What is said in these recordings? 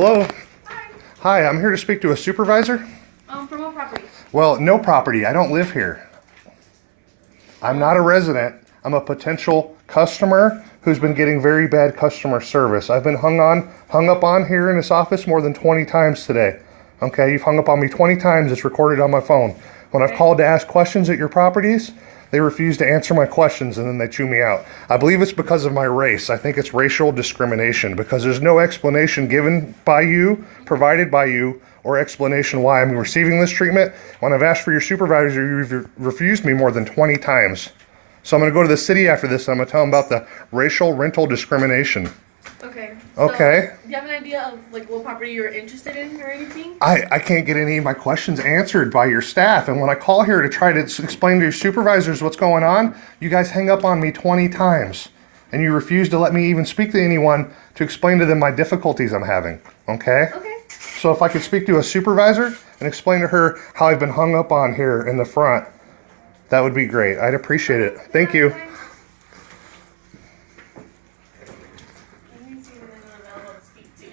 Hello. Hi. Hi, I'm here to speak to a supervisor. From what property? Well, no property. I don't live here. I'm not a resident. I'm a potential customer who's been getting very bad customer service. I've been hung up on here in this office more than 20 times today. Okay, you've hung up on me 20 times. It's recorded on my phone. When I've called to ask questions at your properties, they refuse to answer my questions and then they chew me out. I believe it's because of my race. I think it's racial discrimination because there's no explanation given by you, provided by you, or explanation why I'm receiving this treatment. When I've asked for your supervisor, you've refused me more than 20 times. So I'm going to go to the city after this and I'm going to tell them about the racial rental discrimination. Okay. Okay. Do you have an idea of like what property you're interested in or anything? I can't get any of my questions answered by your staff. And when I call here to try to explain to your supervisors what's going on, you guys hang up on me 20 times. And you refuse to let me even speak to anyone to explain to them my difficulties I'm having. Okay? Okay. So if I could speak to a supervisor and explain to her how I've been hung up on here in the front, that would be great. I'd appreciate it. Thank you. Let me see if there's anyone available to speak to you.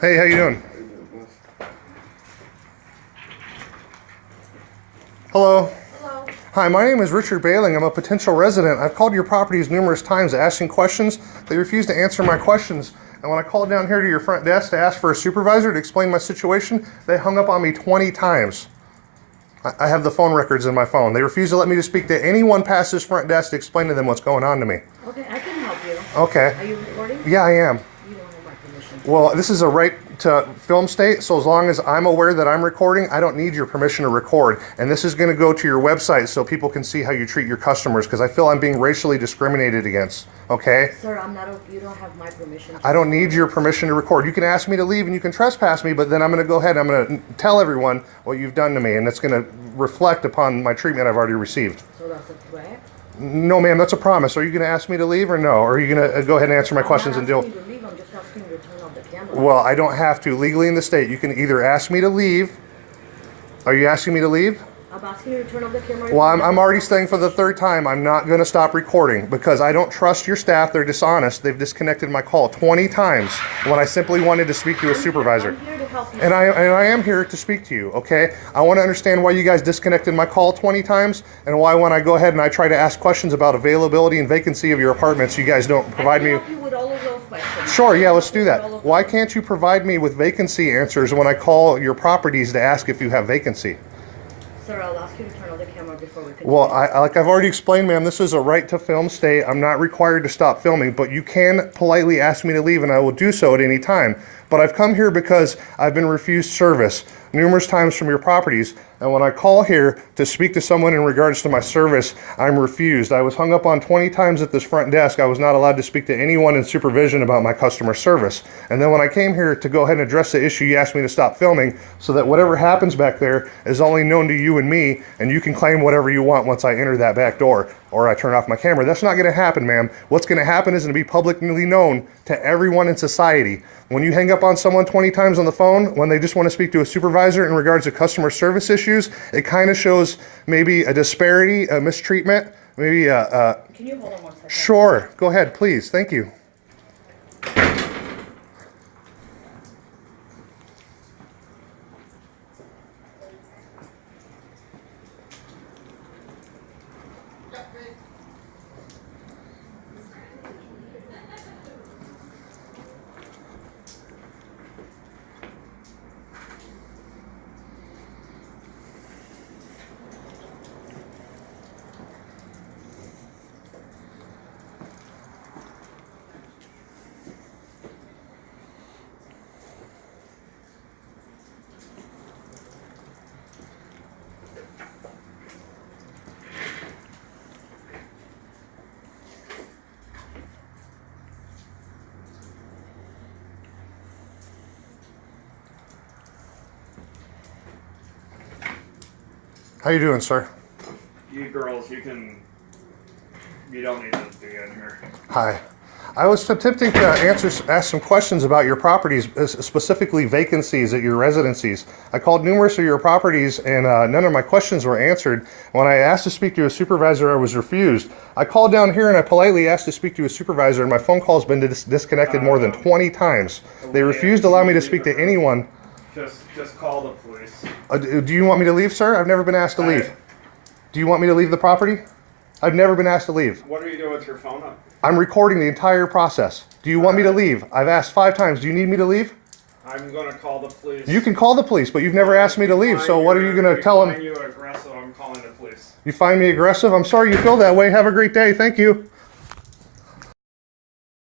Hey, how you doing? Hello. Hello. Hi, my name is Richard Bailing. I'm a potential resident. I've called your properties numerous times asking questions. They refuse to answer my questions. And when I called down here to your front desk to ask for a supervisor to explain my situation, they hung up on me 20 times. I have the phone records in my phone. They refuse to let me to speak to anyone past this front desk to explain to them what's going on to me. Okay, I can help you. Okay. Are you recording? Yeah, I am. You don't have my permission. Well, this is a right to film state, so as long as I'm aware that I'm recording, I don't need your permission to record. And this is going to go to your website so people can see how you treat your customers, because I feel I'm being racially discriminated against. Okay? Sir, you don't have my permission. I don't need your permission to record. You can ask me to leave and you can trespass me, but then I'm going to go ahead and I'm going to tell everyone what you've done to me, and it's going to reflect upon my treatment I've already received. So that's a threat? No, ma'am, that's a promise. Are you going to ask me to leave or no? Or are you going to go ahead and answer my questions and deal? I'm not asking you to leave. I'm just asking you to turn off the camera. Well, I don't have to. Legally in the state, you can either ask me to leave. Are you asking me to leave? I'm asking you to turn off the camera. Well, I'm already saying for the third time, I'm not going to stop recording because I don't trust your staff. They're dishonest. They've disconnected my call 20 times when I simply wanted to speak to a supervisor. I'm here to help you. And I am here to speak to you, okay? I want to understand why you guys disconnected my call 20 times and why when I go ahead and I try to ask questions about availability and vacancy of your apartments, you guys don't provide me. I can help you with all of those questions. Sure, yeah, let's do that. Why can't you provide me with vacancy answers when I call your properties to ask if you have vacancy? Sir, I'll ask you to turn off the camera before we continue. Well, like I've already explained, ma'am, this is a right to film state. I'm not required to stop filming, but you can politely ask me to leave and I will do so at any time. But I've come here because I've been refused service numerous times from your properties. And when I call here to speak to someone in regards to my service, I'm refused. I was hung up on 20 times at this front desk. I was not allowed to speak to anyone in supervision about my customer service. And then when I came here to go ahead and address the issue, you asked me to stop filming so that whatever happens back there is only known to you and me, and you can claim whatever you want once I enter that back door or I turn off my camera. That's not going to happen, ma'am. What's going to happen is going to be publicly known to everyone in society. When you hang up on someone 20 times on the phone, when they just want to speak to a supervisor in regards to customer service issues, it kind of shows maybe a disparity, a mistreatment, maybe a... Can you hold on 1 second? Sure. Go ahead, please. Thank you. How you doing, sir? You girls, you don't need to be in here. Hi. I was attempting to ask some questions about your properties, specifically vacancies at your residencies. I called numerous of your properties and none of my questions were answered. When I asked to speak to a supervisor, I was refused. I called down here and I politely asked to speak to a supervisor, and my phone call's been disconnected more than 20 times. They refused to allow me to speak to anyone. Just call the police. Do you want me to leave, sir? I've never been asked to leave. Do you want me to leave the property? I've never been asked to leave. What are you doing with your phone up? I'm recording the entire process. Do you want me to leave? I've asked 5 times. Do you need me to leave? I'm going to call the police. You can call the police, but you've never asked me to leave, so what are you going to tell them? If you find you aggressive, I'm calling the police. You find me aggressive? I'm sorry you feel that way. Have a great day. Thank you.